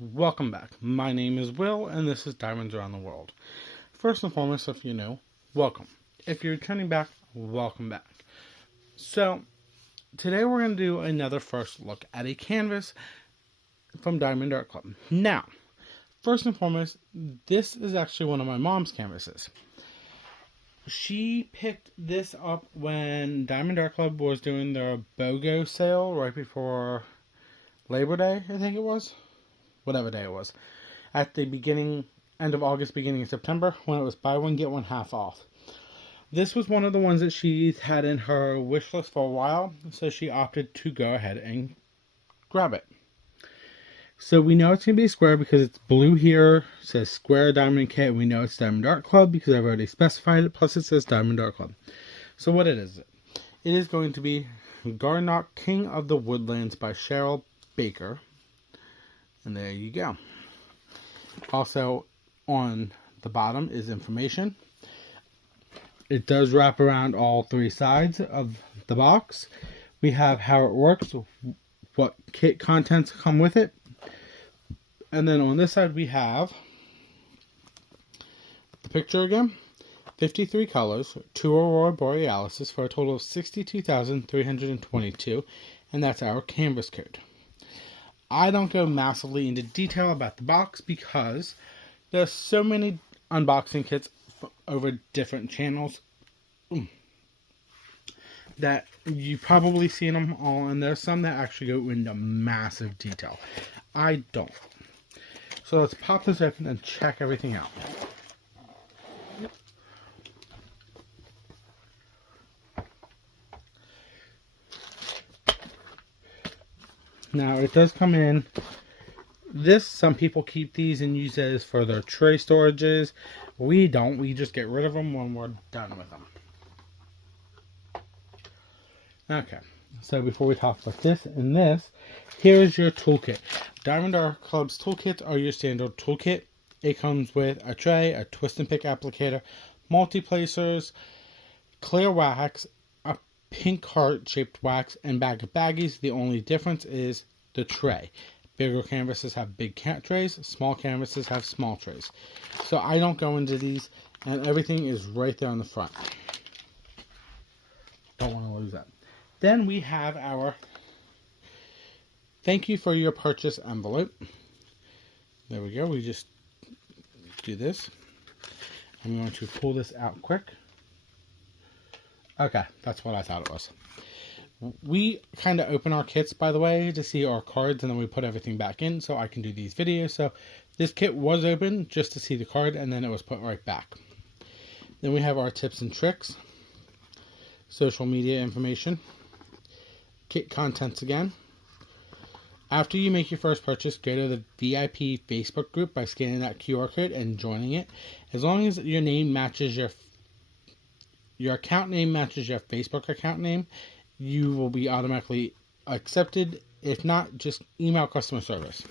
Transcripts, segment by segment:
Welcome back. My name is Will, and this is Diamonds Around the World. First and foremost, if you're new, welcome. If you're returning back, welcome back. So, today we're going to do another first look at a canvas from Diamond Art Club. Now, first and foremost, this is actually one of my mom's canvases. She picked this up when Diamond Art Club was doing their BOGO sale right before Labor Day, I think it was. Whatever day it was. At the end of August, beginning of September, when it was buy one, get one half off. This was one of the ones that she had in her wish list for a while, so she opted to go ahead and grab it. So we know it's going to be square because it's blue here. It says Square Diamond Kit. We know it's Diamond Art Club because I've already specified it. Plus it says Diamond Art Club. So what is it? It is going to be Garnock King of the Woodlands by Cheryl Baker. And there you go. Also on the bottom is information. It does wrap around all three sides of the box. We have how it works, what kit contents come with it. And then on this side we have the picture again. 53 colors, 2 Aurora Borealises for a total of 62,322. And that's our canvas code. I don't go massively into detail about the box because there's so many unboxing kits over different channels that you've probably seen them all, and there's some that actually go into massive detail. I don't. So let's pop this open and check everything out. Now, it does come in this. Some people keep these and use those for their tray storages. We don't. We just get rid of them when we're done with them. Okay. So before we talk about this and this, here's your toolkit. Diamond Art Club's toolkits are your standard toolkit. It comes with a tray, a twist and pick applicator, multi-placers, clear wax, pink heart-shaped wax, and bag of baggies. The only difference is the tray. Bigger canvases have big trays. Small canvases have small trays. So I don't go into these, and everything is right there on the front. Don't want to lose that. Then we have our thank you for your purchase envelope. There we go. We just do this. I'm going to pull this out quick. Okay, that's what I thought it was. We kind of open our kits, by the way, to see our cards, and then we put everything back in so I can do these videos. So this kit was open just to see the card, and then it was put right back. Then we have our tips and tricks, social media information, kit contents again. After you make your first purchase, go to the VIP Facebook group by scanning that QR code and joining it. As long as your name matches your account name matches your Facebook account name, you will be automatically accepted. If not, just email customer service.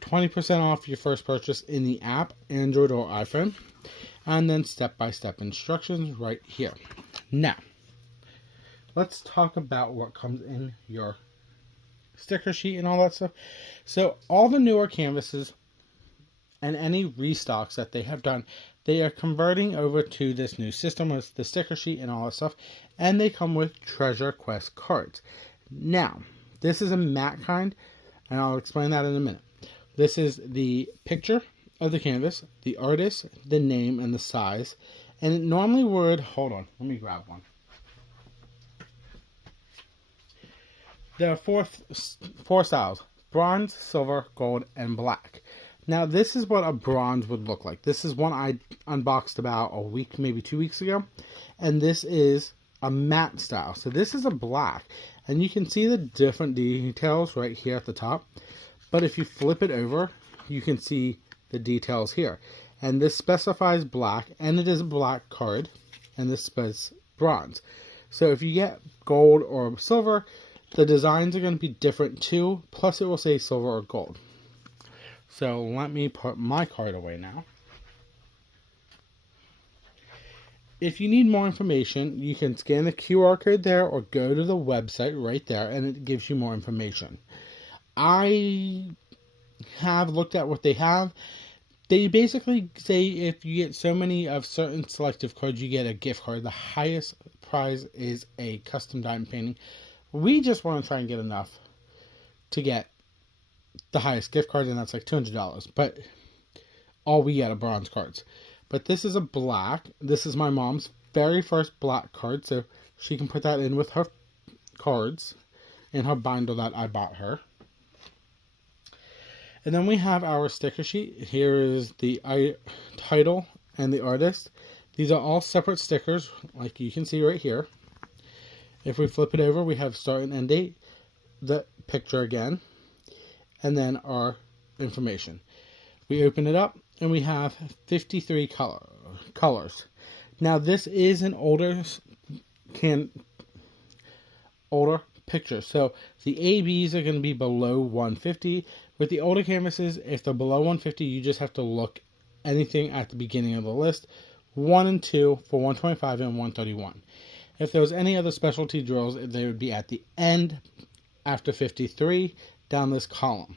20% off your first purchase in the app, Android or iPhone. And then step-by-step instructions right here. Now, let's talk about what comes in your sticker sheet and all that stuff. So, all the newer canvases and any restocks that they have done, they are converting over to this new system with the sticker sheet and all that stuff. And they come with Treasure Quest cards. Now, this is a matte kind, and I'll explain that in a minute. This is the picture of the canvas, the artist, the name, and the size. And it normally would, hold on, let me grab one. There are four styles: bronze, silver, gold, and black. Now, this is what a bronze would look like. This is one I unboxed about a week, maybe 2 weeks ago. And this is a matte style. So this is a black. And you can see the different details right here at the top. But if you flip it over, you can see the details here. And this specifies black, and it is a black card. And this says bronze. So if you get gold or silver, the designs are going to be different too. Plus it will say silver or gold. So let me put my card away now. If you need more information, you can scan the QR code there or go to the website right there, and it gives you more information. I have looked at what they have, they basically say if you get so many of certain selective cards, you get a gift card. The highest prize is a custom diamond painting. We just want to try and get enough to get the highest gift card, and that's like $200. But all we get are bronze cards. But this is a black. This is my mom's very first black card, so she can put that in with her cards in her binder that I bought her. And then we have our sticker sheet. Here is the title and the artist. These are all separate stickers, like you can see right here. If we flip it over, we have start and end date, the picture again, and then our information. We open it up, and we have 53 colors. Now, this is an older picture, so the ABs are going to be below 150. With the older canvases, if they're below 150, you just have to look anything at the beginning of the list. 1 and 2 for 125 and 131. If there was any other specialty drills, they would be at the end after 53 down this column.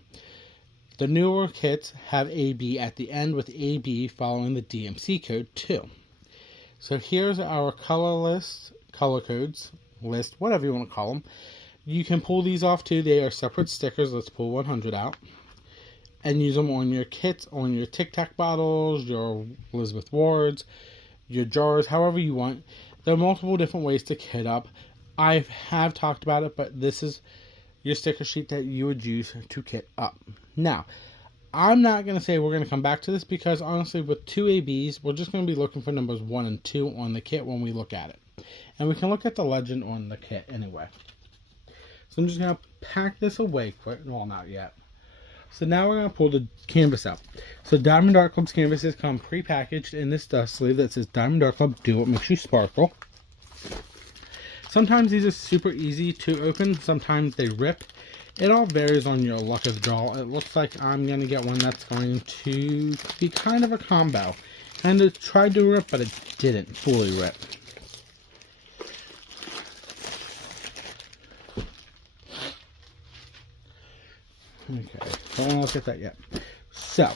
The newer kits have AB at the end with AB following the DMC code too. So here's our color codes list, whatever you want to call them. You can pull these off too. They are separate stickers. Let's pull 100 out and use them on your kits, on your Tic Tac bottles, your Elizabeth Wards, your jars, however you want. There are multiple different ways to kit up. I have talked about it, but this is your sticker sheet that you would use to kit up. Now, I'm not going to say we're going to come back to this because honestly, with two ABs, we're just going to be looking for numbers 1 and 2 on the kit when we look at it. And we can look at the legend on the kit anyway. So I'm just going to pack this away quick. Well, not yet. So now we're going to pull the canvas out. So Diamond Art Club's canvases come pre-packaged in this dust sleeve that says Diamond Art Club, do what makes you sparkle. Sometimes these are super easy to open. Sometimes they rip. It all varies on your luck of the draw. It looks like I'm going to get one that's going to be kind of a combo. And it tried to rip, but it didn't fully rip. Okay, don't want to look at that yet. So,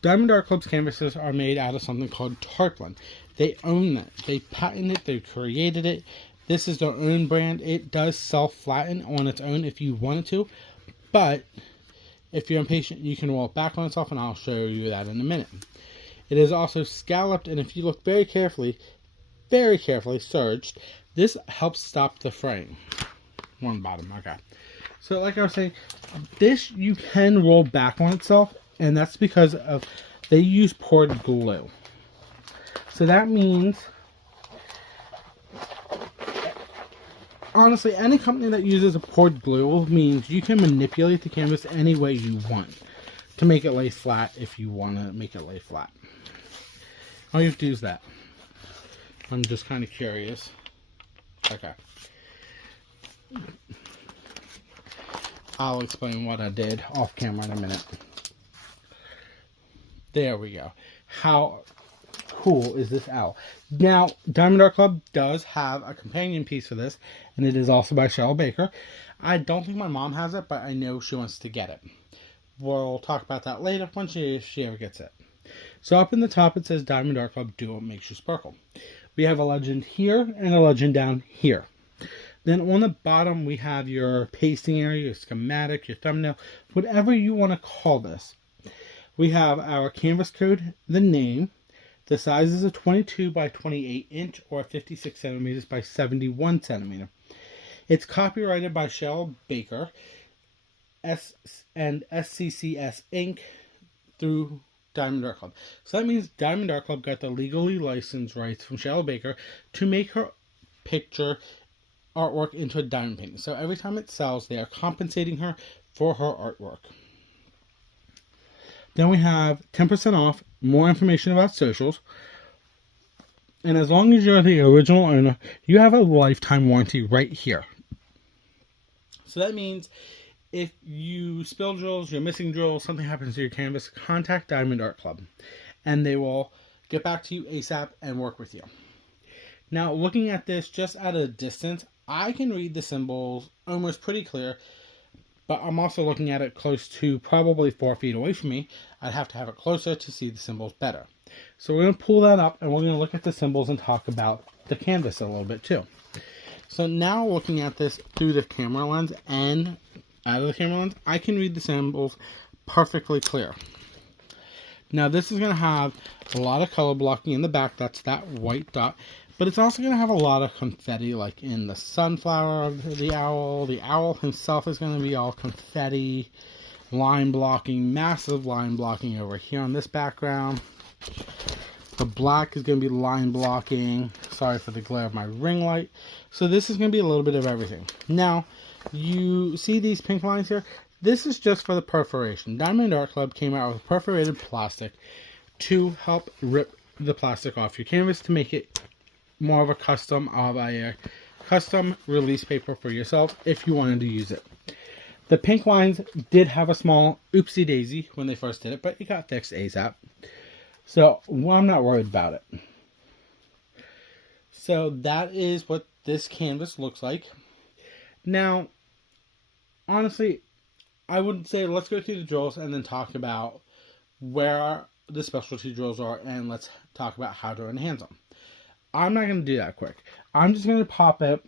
Diamond Art Club's canvases are made out of something called tarpaulin. They own that. They patented it. They created it. This is their own brand. It does self-flatten on its own if you wanted to. But, if you're impatient, you can roll it back on itself, and I'll show you that in a minute. It is also scalloped, and if you look very carefully, serged, this helps stop the fraying. One bottom, okay. So like I was saying, this you can roll back on itself, and that's because of they use poured glue. So that means, honestly, any company that uses a poured glue means you can manipulate the canvas any way you want to make it lay flat if you want to make it lay flat. All you have to do is that. I'm just kind of curious. Okay. I'll explain what I did off camera in a minute. There we go. How cool is this owl? Now, Diamond Art Club does have a companion piece for this, and it is also by Cheryl Baker. I don't think my mom has it, but I know she wants to get it. We'll talk about that later when she ever gets it. So up in the top it says Diamond Art Club, do what makes you sparkle. We have a legend here and a legend down here. Then on the bottom, we have your pasting area, your schematic, your thumbnail, whatever you want to call this. We have our canvas code, the name. The size is a 22 by 28 inch or 56 centimeters by 71 centimeter. It's copyrighted by Cheryl Baker and SCCS Inc. through Diamond Art Club. So that means Diamond Art Club got the legally licensed rights from Cheryl Baker to make her picture artwork into a diamond painting. So every time it sells, they are compensating her for her artwork. Then we have 10% off, more information about socials. And as long as you're the original owner, you have a lifetime warranty right here. So that means if you spill drills, you're missing drills, something happens to your canvas, contact Diamond Art Club. And they will get back to you ASAP and work with you. Now, looking at this just at a distance, I can read the symbols almost pretty clear. but I'm also looking at it close to probably 4 feet away from me. I'd have to have it closer to see the symbols better. So we're going to pull that up and we're going to look at the symbols and talk about the canvas a little bit too. So now looking at this through the camera lens and out of the camera lens, I can read the symbols perfectly clear. Now this is going to have a lot of color blocking in the back, that's that white dot, but it's also going to have a lot of confetti like in the sunflower of the owl. The owl himself is going to be all confetti, line blocking, massive line blocking over here on this background. The black is going to be line blocking. Sorry for the glare of my ring light. So this is going to be a little bit of everything. Now, you see these pink lines here? This is just for the perforation. Diamond Art Club came out with perforated plastic to help rip the plastic off your canvas to make it more of a custom release paper for yourself if you wanted to use it. The pink lines did have a small oopsie daisy when they first did it, but it got fixed ASAP. So, well, I'm not worried about it. So, that is what this canvas looks like. Now, honestly, I would say let's go through the drills and then talk about where the specialty drills are and let's talk about how to enhance them. I'm not going to do that quick. I'm just going to pop up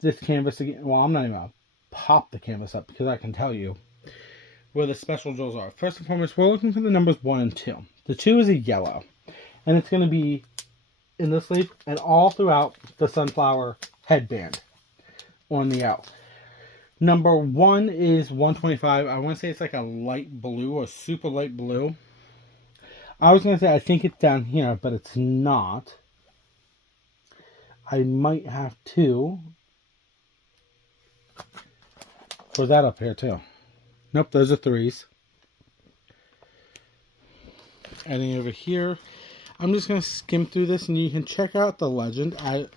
this canvas again. Well, I'm not even going to pop the canvas up because I can tell you where the special drills are. First and foremost, we're looking for the numbers 1 and 2. The 2 is a yellow, and it's going to be in the sleeve and all throughout the sunflower headband on the owl. Number 1 is 125. I want to say it's like a light blue or super light blue. I was going to say I think it's down here, but it's not. I might have to. Or is that up here too? Nope, those are 3s. Adding over here. I'm just going to skim through this and you can check out the legend. The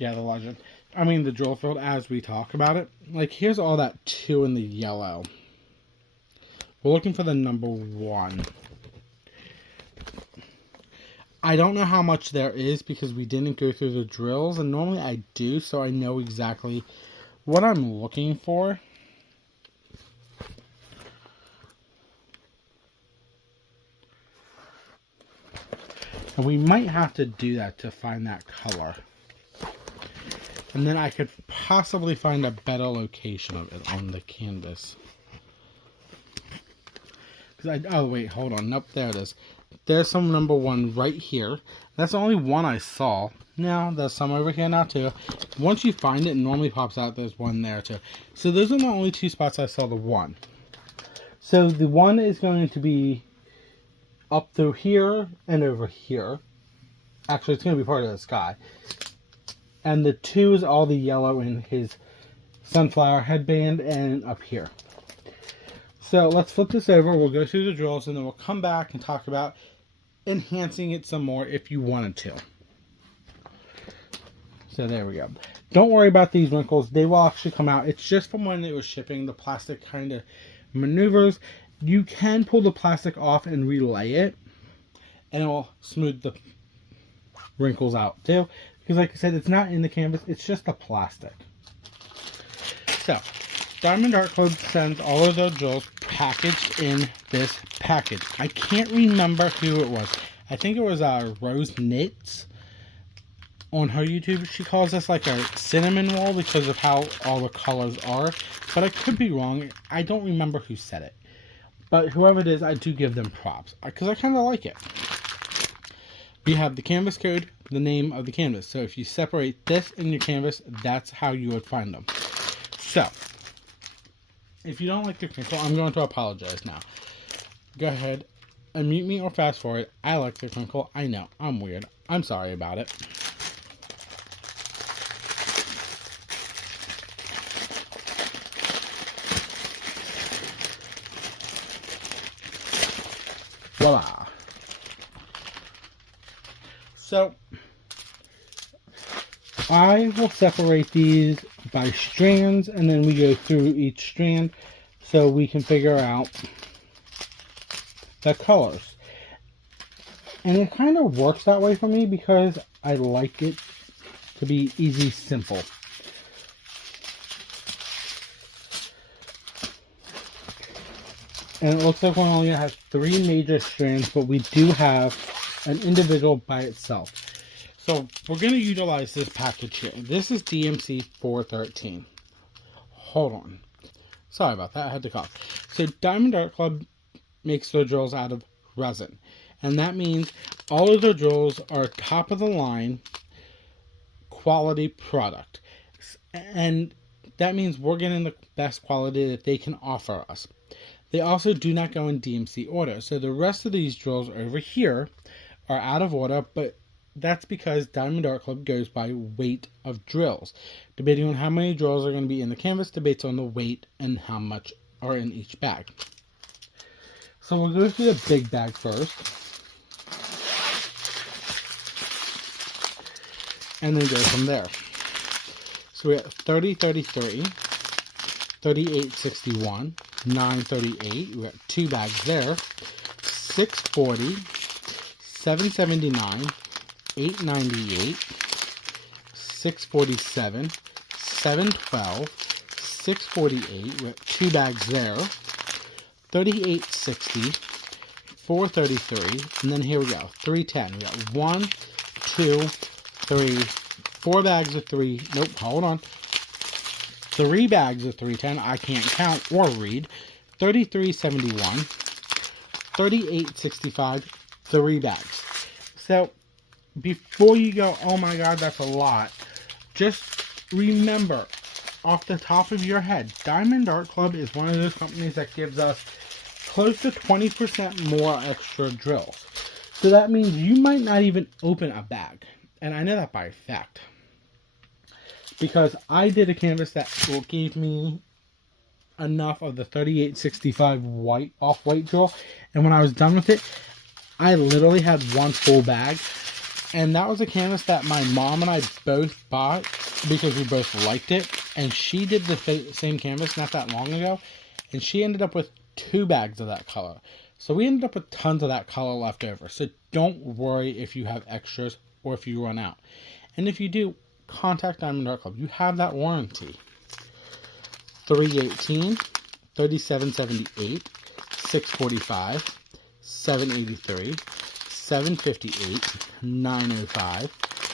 legend. I mean the drill field as we talk about it. Like here's all that 2 in the yellow. We're looking for the number 1. I don't know how much there is because we didn't go through the drills, and normally I do, so I know exactly what I'm looking for. And we might have to do that to find that color. And then I could possibly find a better location of it on the canvas. Oh wait, hold on. Nope, there it is. There's some number 1 right here. That's the only one I saw. Now, there's some over here now too. Once you find it, it normally pops out. There's one there too. So those are the only 2 spots I saw the 1. So the 1 is going to be up through here and over here. Actually, it's going to be part of the sky. And the 2 is all the yellow in his sunflower headband and up here. So let's flip this over. We'll go through the drills and then we'll come back and talk about enhancing it some more if you wanted to. So there we go. Don't worry about these wrinkles. They will actually come out. It's just from when it was shipping. The plastic kind of maneuvers. You can pull the plastic off and relay it. And it will smooth the wrinkles out too. Because like I said, it's not in the canvas. It's just the plastic. So, Diamond Art Club sends all of their drills packaged in this package. I can't remember who it was. I think it was Rose Knits on her YouTube. She calls this like a cinnamon roll because of how all the colors are. But I could be wrong. I don't remember who said it. But whoever it is, I do give them props. Because I kind of like it. We have the canvas code, the name of the canvas. So if you separate this in your canvas, that's how you would find them. So, if you don't like the crinkle, I'm going to apologize now. Go ahead, unmute me or fast forward. I like the crinkle. I know, I'm weird. I'm sorry about it. Voila. So, I will separate these by strands, and then we go through each strand so we can figure out the colors. And it kind of works that way for me because I like it to be easy, simple. And it looks like we're only going to have 3 major strands, but we do have an individual by itself. So we're going to utilize this package here. This is DMC 413. Hold on. Sorry about that. I had to cough. So Diamond Art Club makes their drills out of resin. And that means all of their drills are top of the line quality product. And that means we're getting the best quality that they can offer us. They also do not go in DMC order. So the rest of these drills over here are out of order, but that's because Diamond Art Club goes by weight of drills. Debating on how many drills are going to be in the canvas debates on the weight and how much are in each bag. So we'll go through the big bag first. And then go from there. So we have 3033, 3861, 938. We got 2 bags there. 640, 779, 898, 647, 712, 648. We got 2 bags there. 3860, 433, and then here we go. 310. We got 1, 2, 3, 4 bags of 3. Nope, hold on. 3 bags of 310. I can't count or read. 3371, 3865, 3 bags. So before you go, oh my god, that's a lot, just remember off the top of your head, Diamond Art Club is one of those companies that gives us close to 20% more extra drills. So that means you might not even open a bag. And I know that by fact, because I did a canvas that gave me enough of the 3865 white off-white drill, and when I was done with it, I literally had 1 full bag. And that was a canvas that my mom and I both bought because we both liked it, and she did the same canvas not that long ago, and she ended up with 2 bags of that color. So we ended up with tons of that color left over. So don't worry if you have extras or if you run out. And if you do, contact Diamond Art Club. You have that warranty. 318, 3778, 645, 783, 758, 905.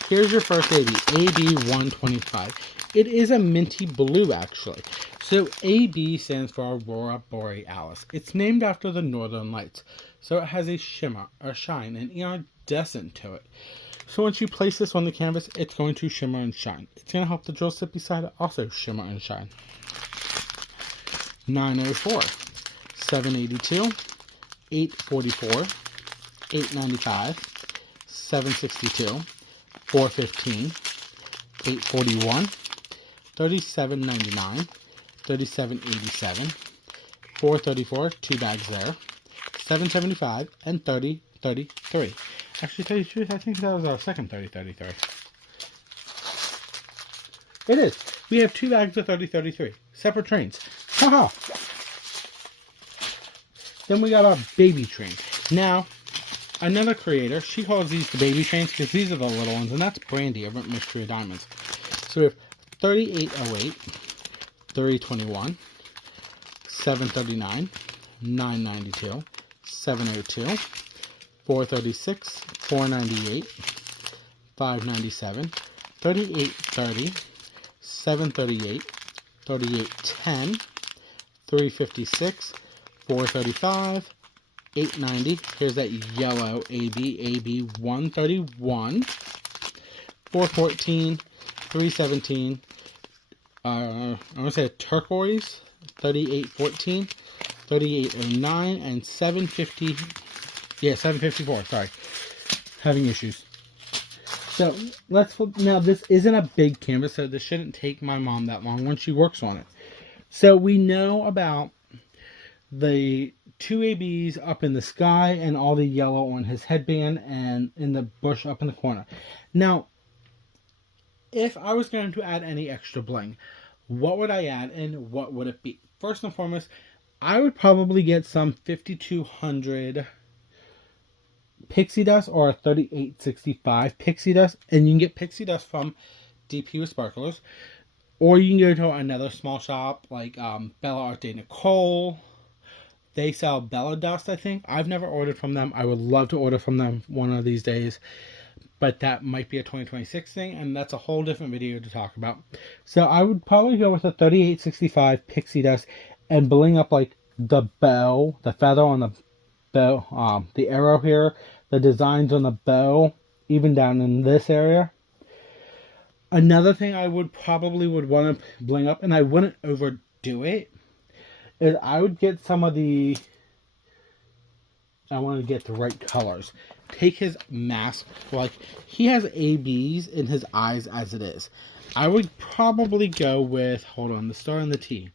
Here's your first AB, AB 125. It is a minty blue, actually. So AB stands for Aurora Borealis. It's named after the Northern Lights. So it has a shimmer, a shine, an iridescent to it. So once you place this on the canvas, it's going to shimmer and shine. It's going to help the drill sit beside it also shimmer and shine. 904, 782, 844, 895, 762, 415, 841, 3799, 3787, 434, 2 bags there, 775, and 3033. Actually, to tell you the truth, I think that was our second 3033. It is. We have 2 bags of 3033. Separate trains. Haha. Then we got our baby train. Now, another creator, she calls these the baby trains because these are the little ones, and that's Brandy over at Mystery of Diamonds. So we have 3808, 321, 739, 992, 702, 436, 498, 597, 3830, 738, 3810, 356, 435, 890. Here's that yellow AB, AB 131, 414, 317. I'm going to say turquoise, 3814, 3809, and 750. Yeah, 754. Sorry. Having issues. So, now this isn't a big canvas, so this shouldn't take my mom that long when she works on it. So, we know about the 2 ABs up in the sky and all the yellow on his headband and in the bush up in the corner. Now, if I was going to add any extra bling, what would I add and what would it be? First and foremost, I would probably get some 5200 pixie dust or a 3865 pixie dust, and you can get pixie dust from DP with Sparklers, or you can go to another small shop like Bella Art de Nicole, They sell Bella Dust, I think. I've never ordered from them. I would love to order from them one of these days. But that might be a 2026 thing, and that's a whole different video to talk about. So I would probably go with a 3865 pixie dust and bling up like the bow, the feather on the bow, the arrow here, the designs on the bow, even down in this area. Another thing I would probably want to bling up, and I wouldn't overdo it, is I would get some of the, I want to get the right colors. Take his mask, like he has ABs in his eyes as it is. I would probably go with, hold on, the star and the T.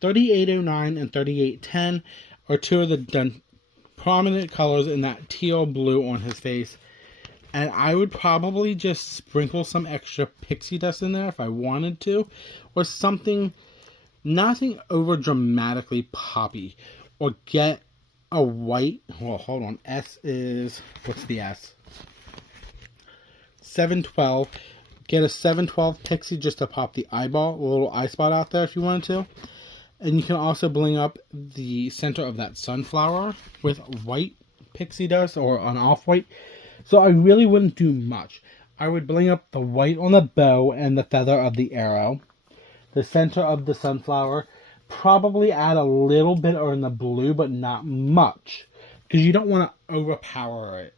3809 and 3810 are two of the prominent colors in that teal blue on his face. And I would probably just sprinkle some extra pixie dust in there if I wanted to. Or something, nothing over dramatically poppy. Or get a white, well, hold on, S is, what's the S? 712. Get a 712 pixie just to pop the eyeball, a little eye spot out there if you wanted to. And you can also bling up the center of that sunflower with white pixie dust or an off-white. So I really wouldn't do much. I would bling up the white on the bow and the feather of the arrow. The center of the sunflower. Probably add a little bit or in the blue, but not much. Because you don't want to overpower it.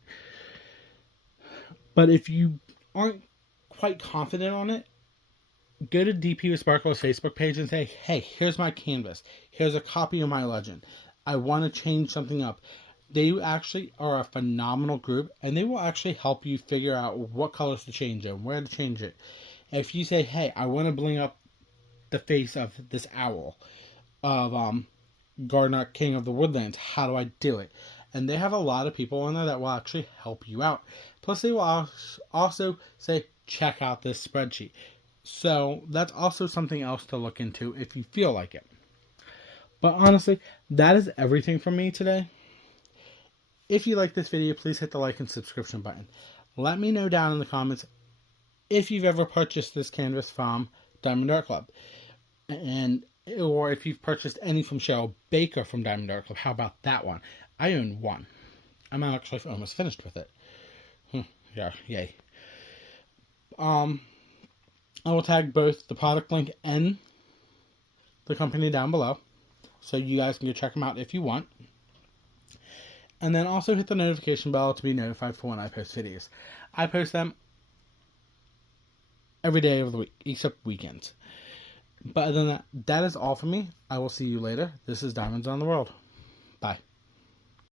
But if you aren't quite confident on it, go to DP with Sparkle's Facebook page and say, hey, here's my canvas. Here's a copy of my legend. I want to change something up. They actually are a phenomenal group, and they will actually help you figure out what colors to change and where to change it. If you say, hey, I want to bling up the face of this owl of Garnock, King of the Woodlands, how do I do it? And they have a lot of people in there that will actually help you out. Plus, they will also say, check out this spreadsheet. So, that's also something else to look into if you feel like it. But honestly, that is everything from me today. If you like this video, please hit the like and subscription button. Let me know down in the comments if you've ever purchased this canvas from Diamond Art Club. Or if you've purchased any from Cheryl Baker from Diamond Art Club. How about that one? I own one. I'm actually almost finished with it. Yeah, yay. I will tag both the product link and the company down below, so you guys can go check them out if you want. And then also hit the notification bell to be notified for when I post videos. I post them every day of the week, except weekends. But other than that, that is all for me. I will see you later. This is Diamonds on the World. Bye.